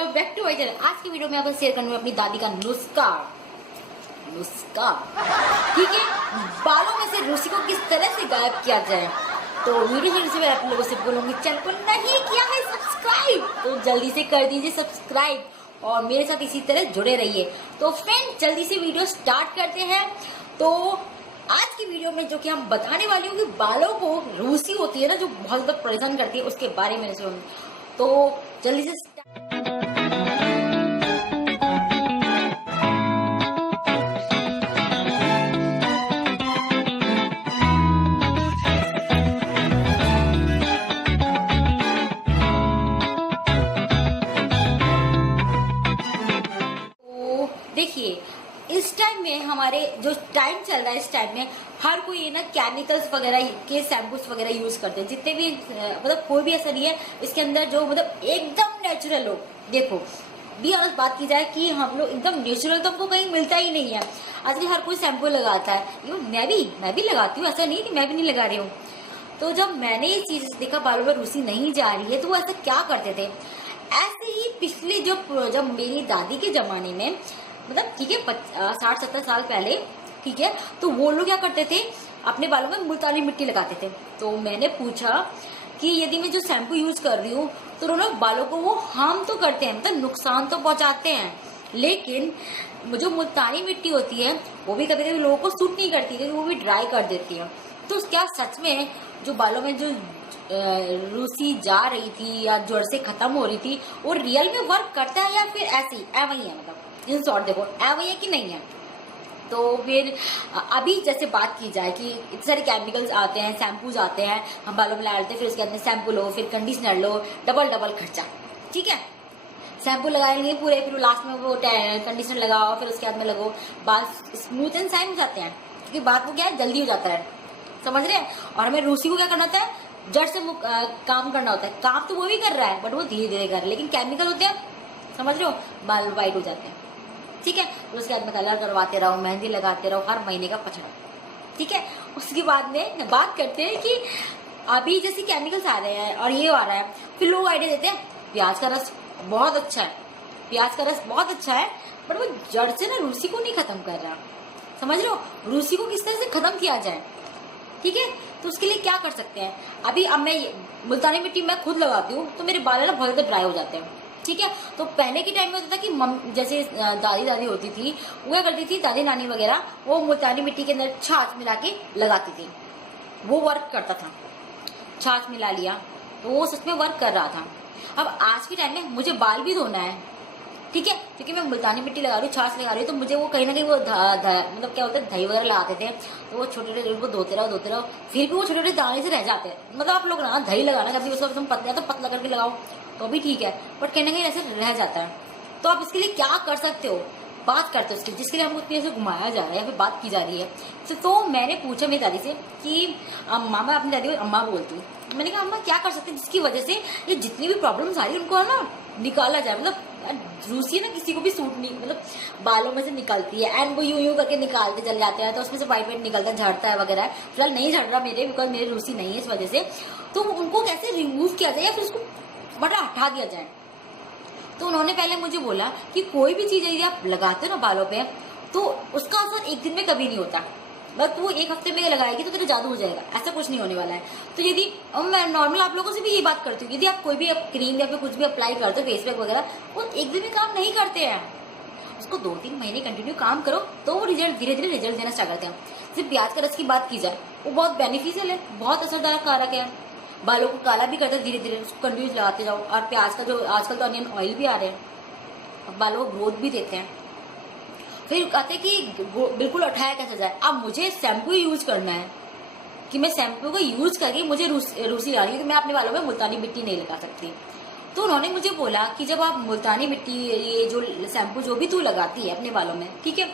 Welcome back to my channel. आज की video में आपको शेयर करने में अपनी दादी का नुस्खा ठीक है, बालों में से रूसी को किस तरह से गायब किया जाए। तो वीडियो शुरू से मैं आप लोगों से बोलूंगी, चैनल को नहीं किया है सब्सक्राइब तो जल्दी से कर दीजिए सब्सक्राइब और मेरे साथ इसी तरह जुड़े रहिए। तो फ्रेंड जल्दी से वीडियो स्टार्ट करते हैं। तो आज की वीडियो में जो कि हम बताने वाली हूँ कि बालों को रूसी होती है ना, जो बहुत ज्यादा परेशान करती है, उसके बारे में तो जल्दी से देखिए, इस टाइम में हमारे जो टाइम चल रहा है, इस टाइम में हर कोई ये ना केमिकल्स वगैरह के शैम्पूस वगैरह यूज करते हैं। जितने भी मतलब कोई भी ऐसा नहीं है इसके अंदर जो मतलब एकदम नेचुरल हो। देखो भी ऑनेस्ट बात की जाए कि हम लोग एकदम नेचुरल तो हमको कहीं मिलता ही नहीं है। आजकल हर कोई शैम्पू लगाता है, मैं भी लगाती हूँ, ऐसा नहीं कि मैं भी नहीं लगा रही हूँ। तो जब मैंने ये चीज देखा बालों में रूसी नहीं जा रही है, तो वो ऐसा क्या करते थे। ऐसे ही पिछले जब मेरी दादी के जमाने में मतलब ठीक है 60-70 साल पहले, ठीक है, तो वो लोग क्या करते थे, अपने बालों में मुल्तानी मिट्टी लगाते थे। तो मैंने पूछा कि यदि मैं जो शैम्पू यूज कर रही हूँ तो उन्होंने बालों को वो हार्म तो करते हैं, मतलब नुकसान तो पहुंचाते हैं, लेकिन जो मुल्तानी मिट्टी होती है वो भी कभी कभी लोगों को सूट नहीं करती, क्योंकि वो भी ड्राई कर देती है। तो क्या सच में जो बालों में जो रूसी जा रही थी या जड़ से खत्म हो रही थी, वो रियल में वर्क करता है या फिर ऐसे ही वही है, मतलब इन शॉर्ट देखो वही है कि नहीं है। तो फिर अभी जैसे बात की जाए कि इतने सारे केमिकल्स आते हैं, शैम्पूज आते हैं, हम बालों में डालते हैं, फिर उसके अंदर शैम्पू लो, फिर कंडीशनर लो, डबल खर्चा। ठीक है, शैम्पू लगाएंगे पूरे, फिर लास्ट में वो कंडीशनर लगाओ, फिर उसके बाद में लगो, बाल स्मूथ एंड शाइन हो जाते हैं, क्योंकि बात वो क्या है जल्दी हो जाता है, समझ रहे हैं। और हमें रूसी को क्या करना होता है, जड़ से काम करना होता है। काम तो वो भी कर रहा है बट वो धीरे धीरे कर रहा है, लेकिन केमिकल होते हैं, समझ रहे हो, बाल वाइट हो जाते हैं। ठीक है, उसके बाद में कलर करवाते रहो, मेहंदी लगाते रहो, हर महीने का पचड़ा। ठीक है, उसके बाद में बात करते हैं कि अभी जैसे केमिकल्स आ रहे हैं और ये आ रहा है, फिर लोग आइडिया देते हैं प्याज का रस बहुत अच्छा है, प्याज का रस बहुत अच्छा है, बट वो जड़ से ना रूसी को नहीं खत्म कर रहा। समझ रहे हो, रूसी को किस तरह से खत्म किया जाए। ठीक है, तो उसके लिए क्या कर सकते हैं। अभी अब मैं मुल्तानी मिट्टी मैं खुद लगाती हूँ तो मेरे बाल ना बहुत ज्यादा ड्राई हो जाते हैं। ठीक है, तो पहले के टाइम में होता था कि जैसे दादी होती थी, वो क्या करती थी, दादी नानी वगैरह, वो मुल्तानी मिट्टी के अंदर छाछ मिला के लगाती थी, वो वर्क करता था। छाछ मिला लिया तो वो सच में वर्क कर रहा था। अब आज के टाइम में मुझे बाल भी धोना है, ठीक है, क्योंकि मैं मुल्तानी मिट्टी लगा रही हूँ, छाछ लगा रही हूँ, तो मुझे वो कहीं ना कहीं वो मतलब क्या होता है, दही वगैरह लगाते थे, तो वो छोटे छोटे को धोते रहो, फिर भी वो छोटे छोटे दाने से रह जाते हैं। मतलब आप लोग ना दही लगाना, कभी उसको तुम पतला तो पतला करके लगाओ तो भी ठीक है, बट कहीं ना कहीं ऐसे रह जाता है। तो आप इसके लिए क्या कर सकते हो, बात करते हो उसकी, जिसके लिए हमको इतनी ऐसे घुमाया जा रहा है या फिर बात की जा रही है। तो मैंने पूछा मेरी दादी से कि अम्मा, मैं अपनी दादी को अम्मा बोलती हूँ, मैंने कहा अम्मा क्या कर सकते हैं जिसकी वजह से ये जितनी भी प्रॉब्लम्स आ रही है उनको ना निकाला जाए। मतलब रूसी ना किसी को भी सूट नहीं, मतलब बालों में से निकलती है एंड वो यूं करके निकालते चले जाते हैं, तो उसमें से वाइट निकलता है, झड़ता है वगैरह। फिलहाल नहीं झड़ रहा मेरे, बिकॉज मेरे रूसी नहीं है इस वजह से। तो उनको कैसे रिमूव किया जाए या फिर उसको मतलब हटा दिया जाए। तो उन्होंने पहले मुझे बोला कि कोई भी चीज यदि आप लगाते हो ना बालों पे, तो उसका असर एक दिन में कभी नहीं होता, बस वो एक हफ्ते में लगाएगी तो तेरा जादू हो जाएगा, ऐसा कुछ नहीं होने वाला है। तो यदि मैं नॉर्मल आप लोगों से भी ये बात करती हूँ, यदि आप कोई भी क्रीम या फिर कुछ भी अप्लाई करते हो, फेस पैक वगैरह, वो एक दिन में काम नहीं करते हैं, उसको 2-3 महीने कंटिन्यू काम करो तो वो रिजल्ट धीरे धीरे रिजल्ट देना स्टार्ट करते हैं। सिर्फ प्याज का रस की बात की जाए, वो बहुत बेनिफिशियल है, बहुत असरदायक कारक है, बालों को काला भी करता है धीरे धीरे, उसको कंटिन्यूस लगाते जाओ। और प्याज का जो आजकल तो अनियन ऑयल भी आ रहे हैं, बालों को ग्रोथ भी देते हैं। फिर कहते हैं कि बिल्कुल उठाया कैसे जाए। अब मुझे शैम्पू यूज करना है कि मैं शैम्पू को यूज करके मुझे रूसी आ रही है, कि मैं अपने बालों में मुल्तानी मिट्टी नहीं लगा सकती। तो उन्होंने मुझे बोला कि जब आप मुल्तानी मिट्टी, ये जो शैम्पू जो भी तू लगाती है अपने बालों में, ठीक है,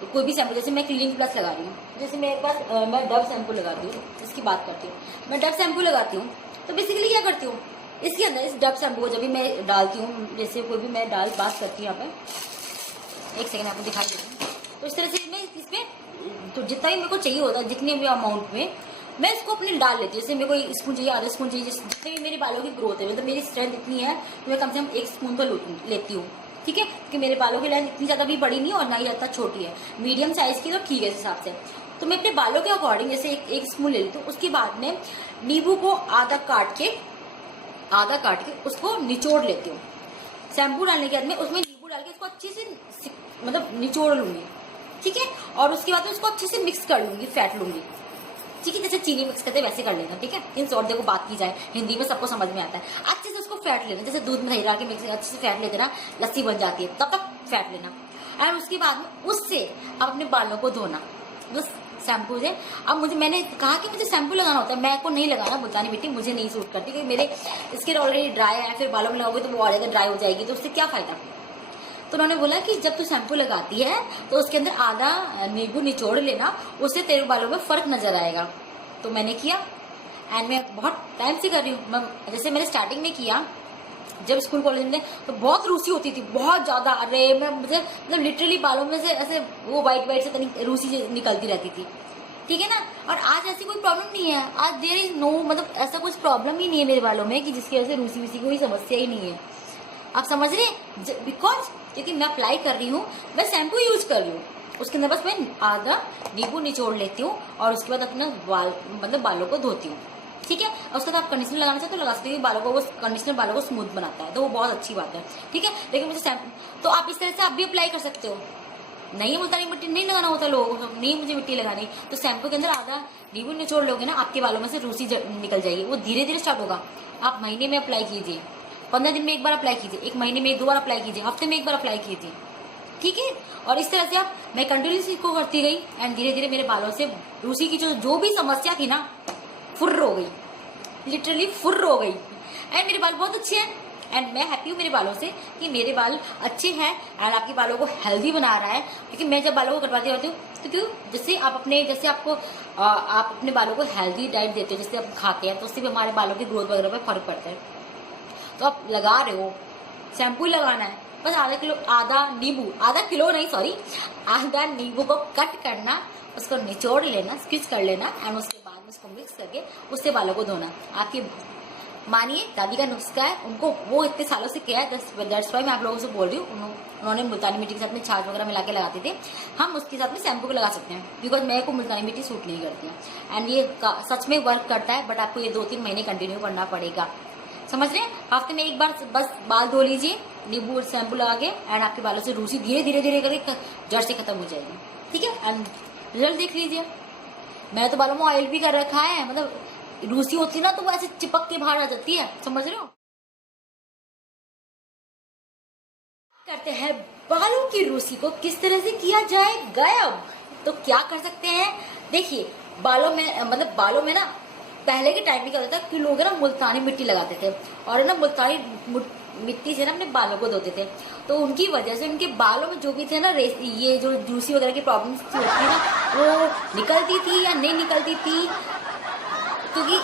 तो कोई भी शैम्पू, जैसे मैं क्लीनिक प्लस लगा रही हूँ, जैसे मेरे पास मैं डव शैम्पू लगाती हूँ, इसकी बात करती हूँ, मैं डव शैम्पू लगाती हूँ, तो बेसिकली क्या करती हूँ, इसके अंदर इस डव शैम्पू को जब भी मैं डालती हूँ, जैसे कोई भी मैं बात करती हूँ, यहाँ पे एक सेकंड आपको दिखाई देती हूँ। तो इस तरह से मैं इसमें तो जितना भी मेरे को चाहिए होता है, जितने भी अमाउंट में मैं इसको अपने डाल लेती हूँ। जैसे मेरे को स्पून चाहिए, आधा स्पून चाहिए, जितने भी मेरे बालों की ग्रोथ है, मतलब मेरी स्ट्रेंथ इतनी है तो मैं कम से कम 1 स्पून तो लेती हूँ। ठीक है, क्योंकि मेरे बालों की लाइन इतनी ज़्यादा भी बड़ी नहीं है और ना ही ज़्यादा छोटी है, मीडियम साइज़ की, तो ठीक है इस हिसाब से। तो मैं अपने बालों के अकॉर्डिंग जैसे एक स्पून ले लेती हूँ। उसके बाद में नींबू को आधा काट के उसको निचोड़ लेती हूँ। शैम्पू डालने के बाद में उसमें नींबू डाल के उसको अच्छे से मतलब निचोड़ लूंगी। ठीक है, और उसके बाद में उसको अच्छे से मिक्स कर लूंगी, फेंट लूंगी। ठीक है, जैसे चीनी मिक्स करते हैं वैसे कर लेना। ठीक है, इन शॉर्ट देखो बात की जाए हिंदी में सबको समझ में आता है। अच्छे से उसको फेंट लेना, जैसे दूध में दही डाल के मिक्स अच्छे से फेंट लेते ना, लस्सी बन जाती है, तब तक फेंट लेना। और उसके बाद में उससे आप अपने बालों को धोना बस शैम्पू से। अब मैंने कहा कि मुझे शैम्पू लगाना होता है, मैं को नहीं लगाना, मुल्तानी मिट्टी मुझे नहीं सूट करती, क्योंकि मेरे स्किन ऑलरेडी ड्राई है, फिर बालों में लगाओगे तो वो और ज़्यादा ड्राई हो जाएगी, तो उससे क्या फायदा। तो उन्होंने बोला कि जब तू शैम्पू लगाती है तो उसके अंदर आधा नींबू निचोड़ लेना, उससे तेरे बालों में फर्क नजर आएगा। तो मैंने किया, एंड मैं बहुत टाइम से कर रही हूँ। जैसे मैंने स्टार्टिंग में किया जब स्कूल कॉलेज में, तो बहुत रूसी होती थी, बहुत ज्यादा। अरे मुझे मतलब लिटरली बालों में से ऐसे वो वाइट से रूसी निकलती रहती थी। ठीक है ना, और आज ऐसी कोई प्रॉब्लम नहीं है। आज देयर इज नो, मतलब ऐसा कुछ प्रॉब्लम ही नहीं है मेरे बालों में कि जिसकी वजह से रूसी वूसी कोई समस्या ही नहीं है। आप समझ रहे हैं, बिकॉज क्योंकि मैं अप्लाई कर रही हूँ, मैं शैम्पू यूज कर रही हूँ, उसके अंदर बस मैं आधा नींबू निचोड़ लेती हूँ और उसके बाद अपना बालों को धोती हूँ। ठीक है, और उसके बाद आप कंडीशनर लगाना चाहते तो लगा सकते हो, बालों को वो कंडीशनर बालों को स्मूथ बनाता है, तो वो बहुत अच्छी बात है। ठीक है, लेकिन मुझे शैम्पू तो आप इस तरह से आप भी अप्लाई कर सकते हो। नहीं मुल्तानी मिट्टी नहीं लगाना होता लोगों को, नहीं मुझे मिट्टी लगानी, तो शैम्पू के अंदर आधा नींबू निचोड़ लोगे ना, आपके बालों में से रूसी निकल जाएगी। वो धीरे धीरे स्टार्ट होगा। आप महीने में अप्लाई कीजिए, 15 दिन में एक बार अप्लाई कीजिए, 1 महीने में 2 बार अप्लाई कीजिए, हफ्ते में 1 बार अप्लाई कीजिए। ठीक है, और इस तरह से मैं कंटिन्यूसली इसको करती गई, एंड धीरे धीरे मेरे बालों से रूसी की जो भी समस्या थी ना, फुर्र हो गई, लिटरली फुर्र हो गई। एंड मेरे बाल बहुत अच्छे हैं, एंड मैं हैप्पी हूँ मेरे बालों से कि मेरे बाल अच्छे हैं, एंड आपके बालों को हेल्दी बना रहा है। क्योंकि मैं जब बालों को कटवाती रहती हूँ तो क्यों, जैसे आप अपने बालों को हेल्दी डाइट देते हो, जैसे आप खाते हैं, तो उससे भी हमारे बालों की ग्रोथ वगैरह पर फर्क पड़ता है। तो आप लगा रहे हो, शैम्पू लगाना है, बस आधा किलो नहीं सॉरी, आधा नींबू को कट करना, उसको निचोड़ लेना, स्क्वीज कर लेना, एंड उसके बाद में उसको मिक्स करके उससे बालों को धोना। आपकी मानिए दादी का नुस्खा है, उनको वो इतने सालों से किया है, दैट्स वाई मैं आप लोगों से बोल रही हूँ। उन्होंने मुल्तानी मिट्टी के साथ में छाछ वगैरह मिला के लगाते थे, हम उसके साथ में शैम्पू को लगा सकते हैं, बिकॉज मेरे को मुल्तानी मिट्टी सूट नहीं करती है। एंड ये सच में वर्क करता है, बट आपको ये 2-3 महीने कंटिन्यू करना पड़ेगा। समझ रहे हैं, हफ्ते में एक बार बस बाल धो लीजिए नींबू और शैम्पू लगा के, एंड आपके बालों से रूसी धीरे धीरे करके जड़ से खत्म हो जाएगी। ठीक है, एंड रिजल्ट देख लीजिए। मैंने तो बालों में ऑयल भी कर रखा है, मतलब रूसी होती है ना तो वो ऐसे चिपक के बाहर आ जाती है। समझ रहे हो, करते हैं बालों की रूसी को किस तरह से किया जाए गायब। तो क्या कर सकते हैं, देखिए बालों में ना पहले के टाइम में क्या होता था कि लोग ना मुल्तानी मिट्टी लगाते थे, और ना मुल्तानी मिट्टी से ना अपने बालों को धोते थे, तो उनकी वजह से उनके बालों में जो भी थे ना ये जो रूसी वगैरह की प्रॉब्लम्स होती है ना, वो निकलती थी या नहीं निकलती थी, क्योंकि